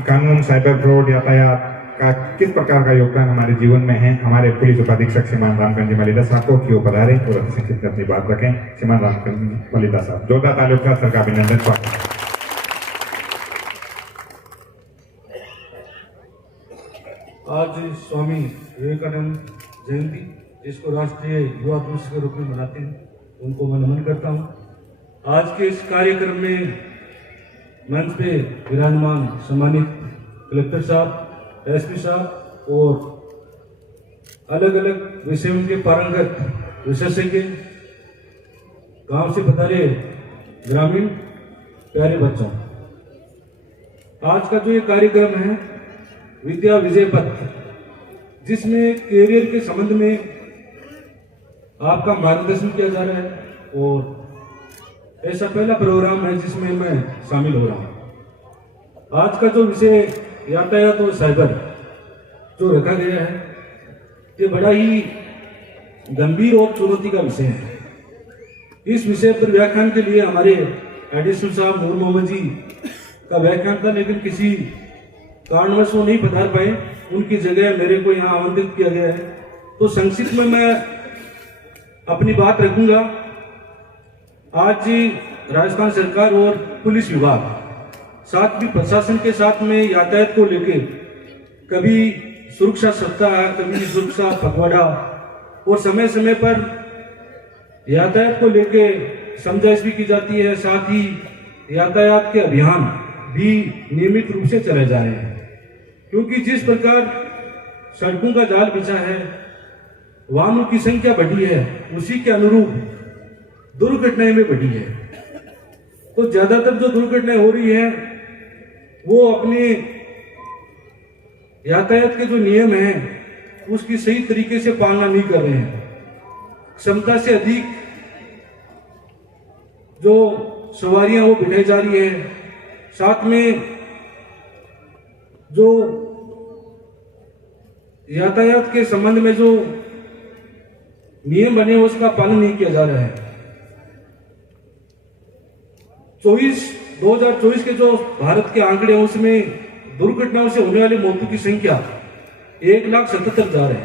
कानून, cyber fraud, यातायात का किस प्रकार का योगदान हमारे जीवन में है, हमारे पुलिस उपाधीक्षक श्रीमान रामकांत जी मलिदा साहब को कि वो पधारे और संक्षिप्त में अपनी बात रखें। श्रीमान रामकांत जी मलिदा साहब, जोधा तालुका सर का अभिनंदन। स्वागत। आज स्वामी विवेकानंद जयंती, जिसको राष्ट्रीय युवा दिवस के रूप में मनाते हैं, उनको मैं नमन करता हूँ। आज के इस कार्यक्रम में मंच पे विराजमान सम्मानित कलेक्टर साहब, एसपी साहब और अलग अलग विषयों के पारंगत विशेषज्ञ, गांव से पधारे ग्रामीण प्यारे बच्चों, आज का जो ये कार्यक्रम है विद्या विजय पथ, जिसमें कैरियर के संबंध में आपका मार्गदर्शन किया जा रहा है और ऐसा पहला प्रोग्राम है जिसमें मैं शामिल हो रहा हूं। आज का जो विषय यातायात और साइबर जो रखा गया है, ये बड़ा ही गंभीर और चुनौती का विषय है। इस विषय पर व्याख्यान के लिए हमारे एडिशनल साहब नूर मोहम्मद जी का व्याख्यान था, लेकिन किसी कारणवश वो नहीं पधार पाए। उनकी जगह मेरे को यहाँ आमंत्रित किया गया है, तो संक्षिप्त में मैं अपनी बात रखूंगा। आज राजस्थान सरकार और पुलिस विभाग साथ भी प्रशासन के साथ में यातायात को लेके कभी सुरक्षा सप्ताह, कभी सुरक्षा पखवाड़ा और समय समय पर यातायात को लेके समझाइश भी की जाती है। साथ ही यातायात के अभियान भी नियमित रूप से चलाए जा रहे हैं, क्योंकि जिस प्रकार सड़कों का जाल बिछा है, वाहनों की संख्या बढ़ी है, उसी के अनुरूप दुर्घटनाएं में बढ़ी है। तो ज्यादातर जो दुर्घटनाएं हो रही है वो अपने यातायात के जो नियम हैं उसकी सही तरीके से पालना नहीं कर रहे हैं। क्षमता से अधिक जो सवारियां वो बिठाई जा रही है, साथ में जो यातायात के संबंध में जो नियम बने उसका पालन नहीं किया जा रहा है। 2024 के जो भारत के आंकड़े हैं उसमें दुर्घटनाओं से होने वाली मौतों की संख्या 1,77,000 है,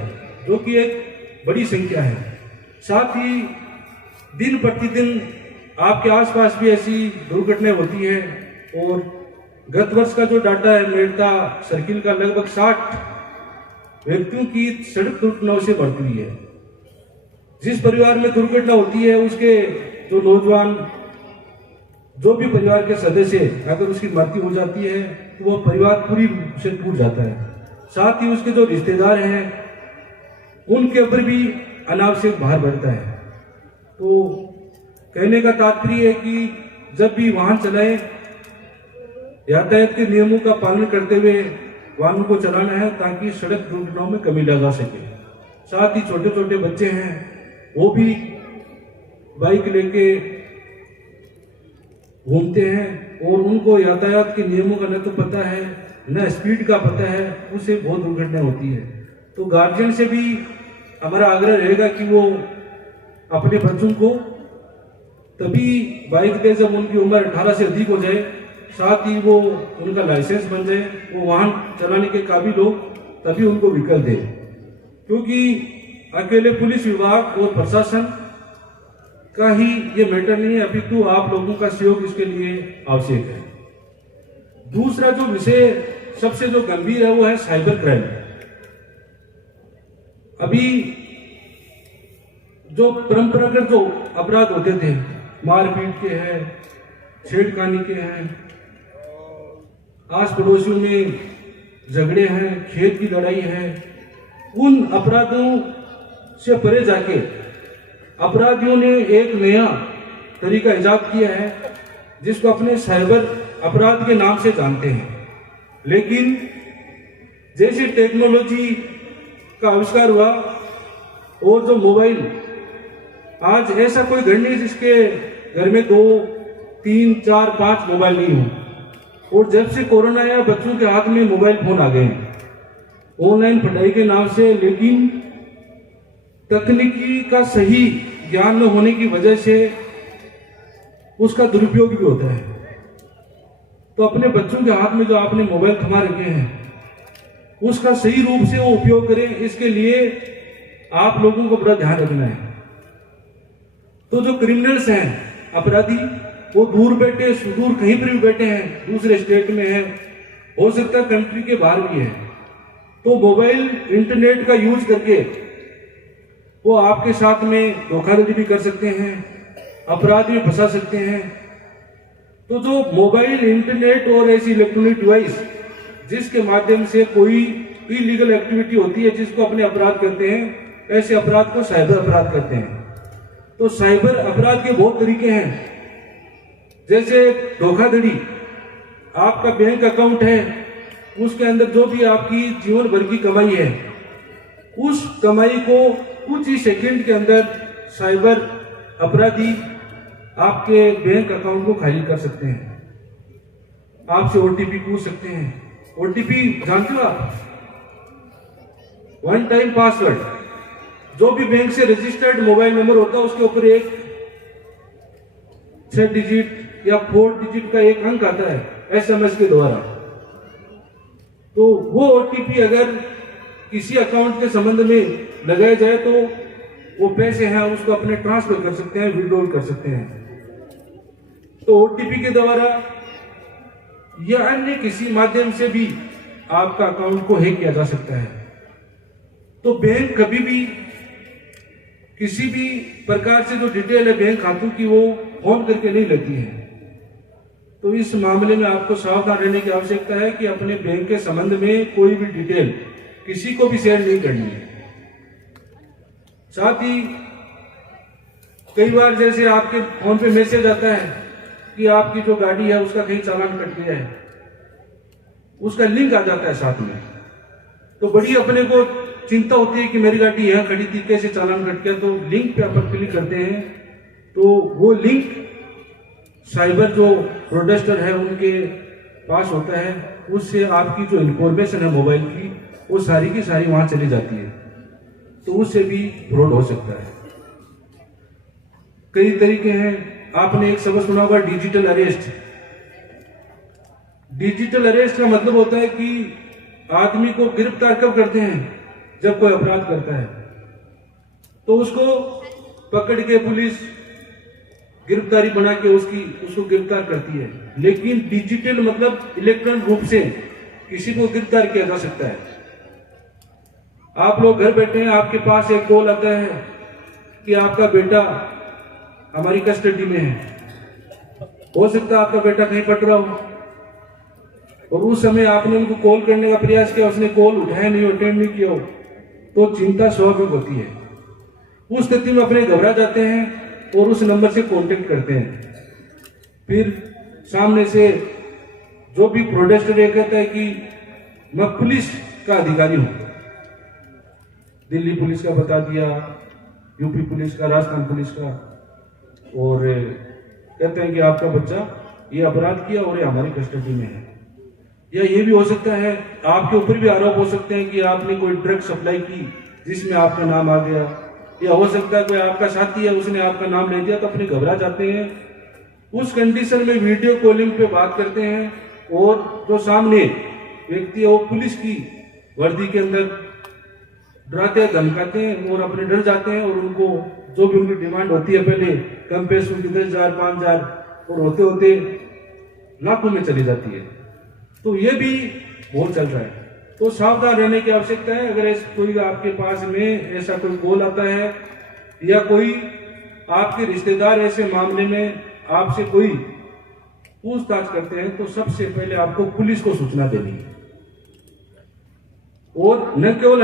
जो कि एक बड़ी संख्या है। साथ ही दिन प्रतिदिन आपके आसपास भी ऐसी दुर्घटनाएं होती हैं और गत वर्ष का जो डाटा है मेड़ता सर्किल का, लगभग 60 व्यक्तियों की सड़क दुर्घटनाओं से बढ़ती हुई है। जिस परिवार में दुर्घटना होती है उसके जो नौजवान, जो भी परिवार के सदस्य, अगर उसकी मृत्यु हो जाती है तो वह परिवार पूरी रूप से टूट जाता है। साथ ही उसके जो रिश्तेदार हैं उनके ऊपर भी अनावश्यक भार बढ़ता है। तो कहने का तात्पर्य है कि जब भी वाहन चलाएं, यातायात के नियमों का पालन करते हुए वाहनों को चलाना है, ताकि सड़क दुर्घटनाओं में कमी ला जा सके। साथ ही छोटे छोटे बच्चे हैं, वो भी बाइक लेके घूमते हैं और उनको यातायात के नियमों का न तो पता है, न स्पीड का पता है, उससे बहुत दुर्घटनाएं होती है। तो गार्जियन से भी हमारा आग्रह रहेगा कि वो अपने बच्चों को तभी बाइक दे जब उनकी उम्र 18 से अधिक हो जाए, साथ ही वो उनका लाइसेंस बन जाए, वो वाहन चलाने के काबिल हो, तभी उनको व्हीकल दे। क्योंकि अकेले पुलिस विभाग और प्रशासन का ही ये मैटर नहीं है, अपितु आप लोगों का सहयोग इसके लिए आवश्यक है। दूसरा जो विषय सबसे जो गंभीर है वो है साइबर क्राइम। अभी जो परंपरागत जो अपराध होते थे, मारपीट के हैं, छेड़खानी के हैं, आस पड़ोसियों में झगड़े हैं, खेत की लड़ाई है, उन अपराधों से परे जाके अपराधियों ने एक नया तरीका इजाद किया है, जिसको अपने साइबर अपराध के नाम से जानते हैं। लेकिन जैसी टेक्नोलॉजी का आविष्कार हुआ और जो मोबाइल, आज ऐसा कोई घर नहीं जिसके घर में 2, 3, 4, 5 मोबाइल नहीं हो। और जब से कोरोना आया, बच्चों के हाथ में मोबाइल फोन आ गए ऑनलाइन पढ़ाई के नाम से। लेकिन तकनीकी का सही ज्ञान न होने की वजह से उसका दुरुपयोग भी होता है। तो अपने बच्चों के हाथ में जो आपने मोबाइल थमा रखे हैं उसका सही रूप से वो उपयोग करें, इसके लिए आप लोगों को बड़ा ध्यान रखना है। तो जो क्रिमिनल्स हैं, अपराधी, वो दूर बैठे, सुदूर कहीं पर भी बैठे हैं, दूसरे स्टेट में है, हो सकता है कंट्री के बाहर भी है, तो मोबाइल इंटरनेट का यूज करके वो आपके साथ में धोखाधड़ी भी कर सकते हैं, अपराध में फंसा सकते हैं। तो जो मोबाइल, इंटरनेट और ऐसी इलेक्ट्रॉनिक डिवाइस जिसके माध्यम से कोई इलीगल एक्टिविटी होती है, जिसको अपने अपराध करते हैं, ऐसे अपराध को साइबर अपराध कहते हैं। तो साइबर अपराध के बहुत तरीके हैं, जैसे धोखाधड़ी। आपका बैंक अकाउंट है, उसके अंदर जो भी आपकी जीवन भर की कमाई है, उस कमाई को कुछ ही सेकंड के अंदर साइबर अपराधी आपके बैंक अकाउंट को खाली कर सकते हैं। आपसे ओटीपी पूछ सकते हैं। ओटीपी जानते हो आप? One time password. जो भी बैंक से रजिस्टर्ड मोबाइल नंबर होता है उसके ऊपर एक 6 डिजिट या 4 डिजिट का एक अंक आता है एसएमएस के द्वारा। तो वो ओटीपी अगर किसी अकाउंट के संबंध में लगाया जाए तो वो पैसे हैं उसको अपने ट्रांसफर कर सकते हैं, विड्रॉल कर सकते हैं। तो ओटीपी के द्वारा या अन्य किसी माध्यम से भी आपका अकाउंट को हैक किया जा सकता है। तो बैंक कभी भी किसी भी प्रकार से जो डिटेल है बैंक खातों की, वो फोन करके नहीं लेती है। तो इस मामले में आपको सावधान रहने की आवश्यकता है कि अपने बैंक के संबंध में कोई भी डिटेल किसी को भी शेयर नहीं करनी है। साथ ही कई बार जैसे आपके फोन पे मैसेज आता है कि आपकी जो गाड़ी है उसका कहीं चालान कट गया है, उसका लिंक आ जाता है साथ में। तो बड़ी अपने को चिंता होती है कि मेरी गाड़ी यहाँ खड़ी थी, कैसे चालान कट गया। तो लिंक पे अपन क्लिक करते हैं तो वो लिंक साइबर जो प्रोटेस्टर है उनके पास होता है, उससे आपकी जो इंफॉर्मेशन है मोबाइल की वो सारी की सारी वहां चली जाती है। तो उससे भी फ्रॉड हो सकता है। कई तरीके हैं। आपने एक शब्द सुना होगा, डिजिटल अरेस्ट। डिजिटल अरेस्ट का मतलब होता है कि आदमी को गिरफ्तार कब करते हैं? जब कोई अपराध करता है तो उसको पकड़ के पुलिस गिरफ्तारी बना के उसको गिरफ्तार करती है। लेकिन डिजिटल मतलब इलेक्ट्रॉनिक रूप से किसी को गिरफ्तार किया जा सकता है। आप लोग घर बैठे हैं, आपके पास एक कॉल आता है कि आपका बेटा हमारी कस्टडी में है। हो सकता है आपका बेटा कहीं पट रहा हो और उस समय आपने उनको कॉल करने का प्रयास किया, उसने कॉल उठाया नहीं, अटेंड नहीं किया हो, तो चिंता स्वाभाविक होती है। उस स्थिति में अपने घबरा जाते हैं और उस नंबर से कांटेक्ट करते हैं। फिर सामने से जो भी प्रोटेस्टर ये कहता है कि मैं पुलिस का अधिकारी हूं, दिल्ली पुलिस का बता दिया, यूपी पुलिस का, राजस्थान पुलिस का, और कहते हैं कि आपका बच्चा ये अपराध किया और ये हमारी कस्टडी में है। या ये भी हो सकता है आपके ऊपर भी आरोप हो सकते हैं कि आपने कोई ड्रग सप्लाई की जिसमें आपका नाम आ गया, या हो सकता है कोई आपका साथी है उसने आपका नाम ले दिया, तो अपने घबरा जाते हैं। उस कंडीशन में वीडियो कॉलिंग पे बात करते हैं और जो सामने व्यक्ति है वो पुलिस की वर्दी के अंदर डराते हैं, धमकाते हैं और अपने डर जाते हैं और उनको जो भी उनकी डिमांड होती है, पहले कम पैसों की 10,000 5,000 और होते होते लाखों में चली जाती है। तो ये भी बहुत चल रहा है। तो सावधान रहने की आवश्यकता है। अगर कोई आपके पास में ऐसा कोई कॉल आता है या कोई आपके रिश्तेदार ऐसे मामले में आपसे कोई पूछताछ करते हैं तो सबसे पहले आपको पुलिस को सूचना देनी है। और न केवल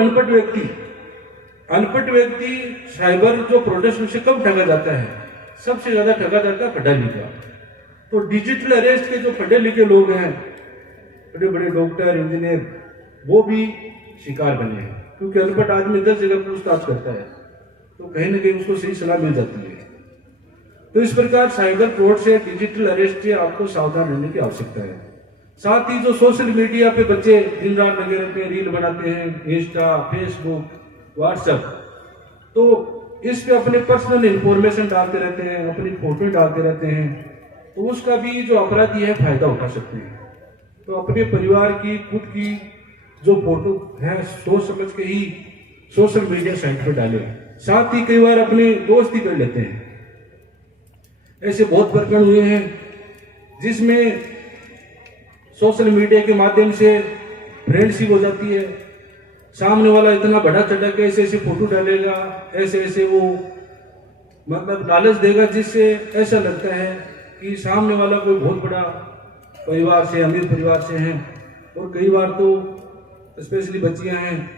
अनपढ़ व्यक्ति साइबर जो प्रोटेस्ट से कब ठगा जाता है, सबसे ज्यादा ठगा जाता है पढ़ा लिखा। तो डिजिटल अरेस्ट के जो पढ़े लिखे लोग हैं, बड़े बड़े डॉक्टर, इंजीनियर, वो भी शिकार बने हैं, क्योंकि अनपढ़ आदमी 10 जगह पूछताछ करता है तो कहीं ना कहीं उसको सही सलाह मिल जाती है। तो इस प्रकार साइबर फ्रॉड से, डिजिटल अरेस्ट से आपको सावधान रहने की आवश्यकता है। साथ ही जो सोशल मीडिया पे बच्चे दिन रात लगे रहते हैं, रील बनाते हैं, इंस्टा, फेसबुक, व्हाट्सएप, तो इस पे अपने पर्सनल इंफॉर्मेशन डालते रहते हैं, अपनी फोटो डालते रहते हैं, तो उसका भी जो अपराधी है फायदा उठा सकते हैं। तो अपने परिवार की खुद की जो फोटो है सोच समझ के ही सोशल मीडिया साइट पर डालें। साथ ही कई बार अपने दोस्त ही कर लेते हैं। ऐसे बहुत प्रकरण हुए हैं जिसमें सोशल मीडिया के माध्यम से फ्रेंडशिप हो जाती है। सामने वाला इतना बढ़ा चढ़ा के ऐसे ऐसे फोटो डालेगा, ऐसे ऐसे वो मतलब लालच देगा, जिससे ऐसा लगता है कि सामने वाला कोई बहुत बड़ा परिवार से, अमीर परिवार से हैं। और कई बार तो स्पेशली बच्चियां हैं,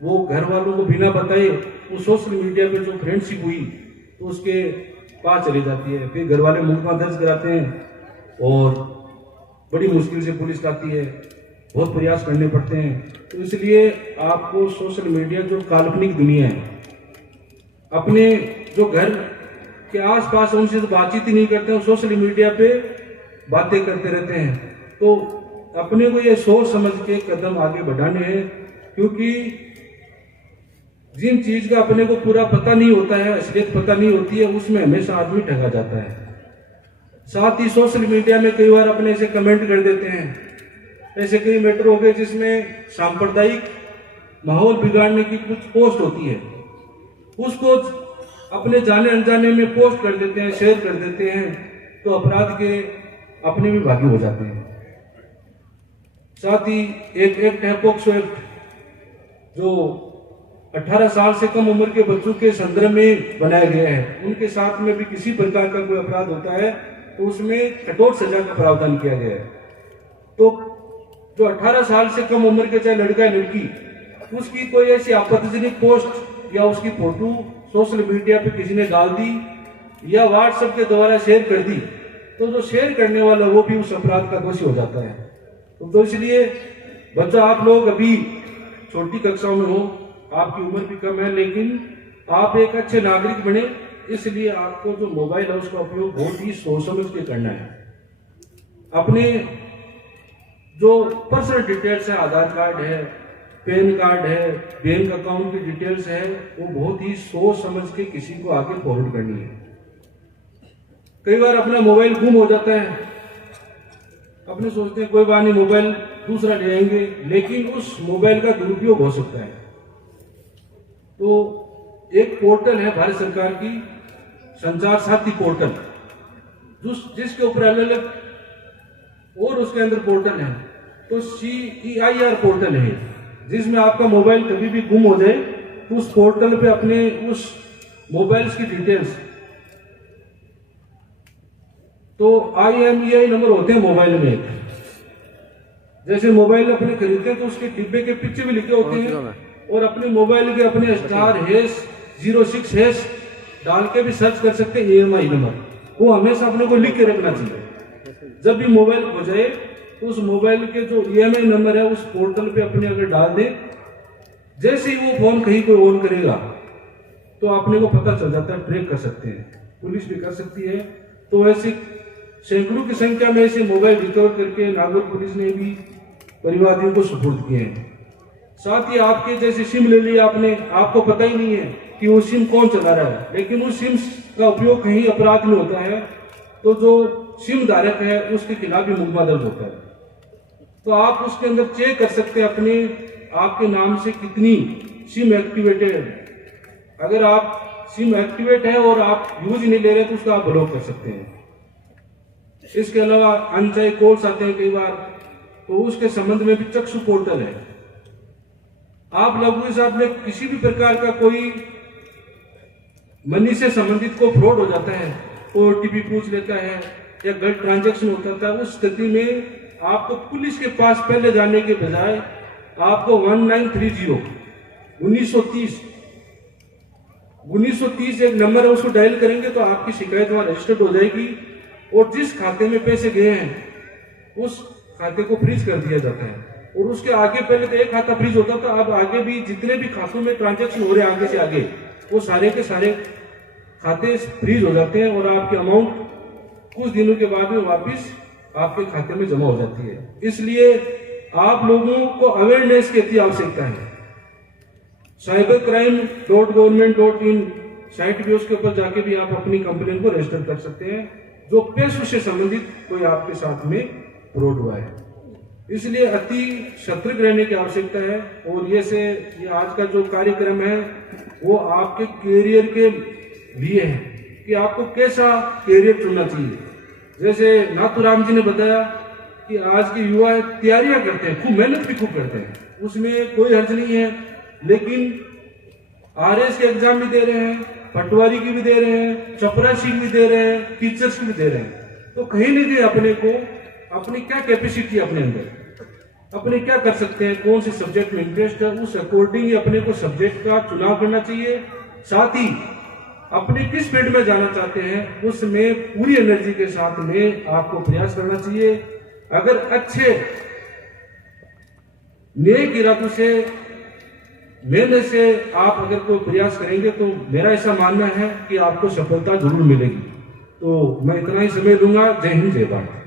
वो घर वालों को बिना बताए वो सोशल मीडिया पे जो फ्रेंडशिप हुई तो उसके पास चली जाती है। फिर घर वाले मुकदमा दर्ज कराते हैं और बड़ी मुश्किल से पुलिस आती है, बहुत प्रयास करने पड़ते हैं। तो इसलिए आपको सोशल मीडिया जो काल्पनिक दुनिया है, अपने जो घर के आसपास उनसे तो बातचीत ही नहीं करते हैं, सोशल मीडिया पे बातें करते रहते हैं। तो अपने को ये सोच समझ के कदम आगे बढ़ाने हैं, क्योंकि जिन चीज का अपने को पूरा पता नहीं होता है, असलियत पता नहीं होती है, उसमें हमेशा आदमी ठगा जाता है। साथ ही सोशल मीडिया में कई बार अपने से कमेंट कर देते हैं। ऐसे कई मैटर हो गए जिसमें सांप्रदायिक माहौल बिगाड़ने की कुछ पोस्ट होती है, उसको अपने जाने अनजाने में पोस्ट कर देते हैं, शेयर कर देते हैं, तो अपराध के अपने भी भागी हो जाते हैं। साथ ही एक एक्ट है पोक्सो एक्ट, जो 18 साल से कम उम्र के बच्चों के संदर्भ में बनाया गया है। उनके साथ में भी किसी प्रकार का कोई अपराध होता है तो उसमें कठोर सजा का प्रावधान किया गया है। तो जो 18 साल से कम उम्र के, चाहे लड़का या लड़की, उसकी कोई ऐसी आपत्तिजनक पोस्ट या उसकी फोटो सोशल मीडिया पे किसी ने डाल दी या व्हाट्सएप के द्वारा शेयर कर दी, तो जो शेयर करने वाला वो भी उस अपराध का दोषी हो जाता है। तो इसलिए बच्चों, आप लोग अभी छोटी कक्षाओं में हो, आपकी उम्र भी कम है, लेकिन आप एक अच्छे नागरिक बने, इसलिए आपको जो मोबाइल है उसका उपयोग बहुत ही सोच समझ के करना है। अपने जो पर्सनल डिटेल्स है, आधार कार्ड है, पैन कार्ड है, बैंक अकाउंट की डिटेल्स है, वो बहुत ही सोच समझ के किसी को आगे फॉरवर्ड करनी है। कई बार अपना मोबाइल गुम हो जाता है, अपने सोचते हैं कोई बात नहीं, मोबाइल दूसरा ले आएंगे, लेकिन उस मोबाइल का दुरुपयोग हो सकता है। तो एक पोर्टल है भारत सरकार की, संचार साथी पोर्टल, जिसके ऊपर अलग अलग और उसके अंदर पोर्टल है। तो CEIR पोर्टल है, जिसमें आपका मोबाइल कभी भी गुम हो जाए तो उस पोर्टल पे अपने उस मोबाइल की डिटेल्स, तो IMEI नंबर होते हैं मोबाइल में। जैसे मोबाइल अपने खरीदते हैं तो उसके डिब्बे के पीछे भी लिखे होते हैं, और अपने मोबाइल के अपने *#06# डाल के भी सर्च कर सकते हैं EMI नंबर। वो हमेशा अपने को लिख के रखना चाहिए। जब भी मोबाइल खो जाए तो उस मोबाइल के जो EMI नंबर है उस पोर्टल पे अपने अगर डाल दें, जैसे ही वो फोन कहीं कोई ऑन करेगा तो अपने को पता चल जाता है, ट्रैक कर सकते हैं, पुलिस भी कर सकती है। तो ऐसे सैकड़ों की संख्या में ऐसे मोबाइल रिकवर करके नागौर पुलिस ने भी परिवादियों को सुपुर्द किए हैं। साथ ही आपके जैसे सिम ले लिया आपने, आपको पता ही नहीं है कि वो सिम कौन चला रहा है, लेकिन उस सिम का उपयोग कहीं अपराध में होता है, तो जो सिम धारक है उसके खिलाफ भी मुकदमा दर्ज होता है। तो आप उसके अंदर चेक कर सकते हैं अपने आपके नाम से कितनी सिम एक्टिवेटेड है। अगर आप सिम एक्टिवेट है और आप यूज नहीं ले रहे तो उसको आप ब्लॉक कर सकते हैं। इसके अलावा अनचाहे कॉल्स आते हैं कई बार, तो उसके संबंध में भी चक्षु पोर्टल है। आप लोगों के साथ में किसी भी प्रकार का कोई मनी से संबंधित को फ्रॉड हो जाता है, OTP पूछ लेता है या गलत ट्रांजैक्शन होता था, उस स्थिति में आपको पुलिस के पास पहले जाने के बजाय आपको 1930 1930 एक नंबर है, उसको डायल करेंगे तो आपकी शिकायत वहां रजिस्टर्ड हो जाएगी, और जिस खाते में पैसे गए हैं उस खाते को फ्रीज कर दिया जाता है। और उसके आगे पहले तो एक खाता फ्रीज होता था, अब आगे भी जितने भी खातों में ट्रांजैक्शन हो रहे हैं आगे से आगे, वो सारे के सारे खाते फ्रीज हो जाते हैं और आपकी अमाउंट कुछ दिनों के बाद में वापस आपके खाते में जमा हो जाती है। इसलिए आप लोगों को अवेयरनेस की अति आवश्यकता है। cybercrime.government.in साइट भी, उसके ऊपर जाके भी आप अपनी कंप्लेन को रजिस्टर कर सकते हैं जो पैसों से संबंधित कोई आपके साथ में फ्रॉड हुआ है। इसलिए अति सतर्क रहने की आवश्यकता है। और ये आज का जो कार्यक्रम है वो आपके कैरियर के लिए है कि आपको कैसा कैरियर चुनना चाहिए। जैसे नाथूराम जी ने बताया कि आज के युवा तैयारियां करते हैं, खूब मेहनत भी खूब करते हैं, उसमें कोई हर्ज नहीं है, लेकिन आरएस के एग्जाम भी दे रहे हैं, पटवारी की भी दे रहे हैं, चपरासी की भी दे रहे हैं, टीचर्स की भी दे रहे हैं। तो कहीं न कहीं अपने को अपनी क्या कैपेसिटी अपने अंदर अपने क्या कर सकते हैं, कौन से सब्जेक्ट में इंटरेस्ट है, उस अकॉर्डिंग अपने को सब्जेक्ट का चुनाव करना चाहिए। साथ ही अपने किस फील्ड में जाना चाहते हैं उसमें पूरी एनर्जी के साथ में आपको प्रयास करना चाहिए। अगर अच्छे नेक इरादों से मेहनत से आप अगर कोई प्रयास करेंगे तो मेरा ऐसा मानना है कि आपको सफलता जरूर मिलेगी। तो मैं इतना ही समय दूंगा। जय हिंद, जय भारत।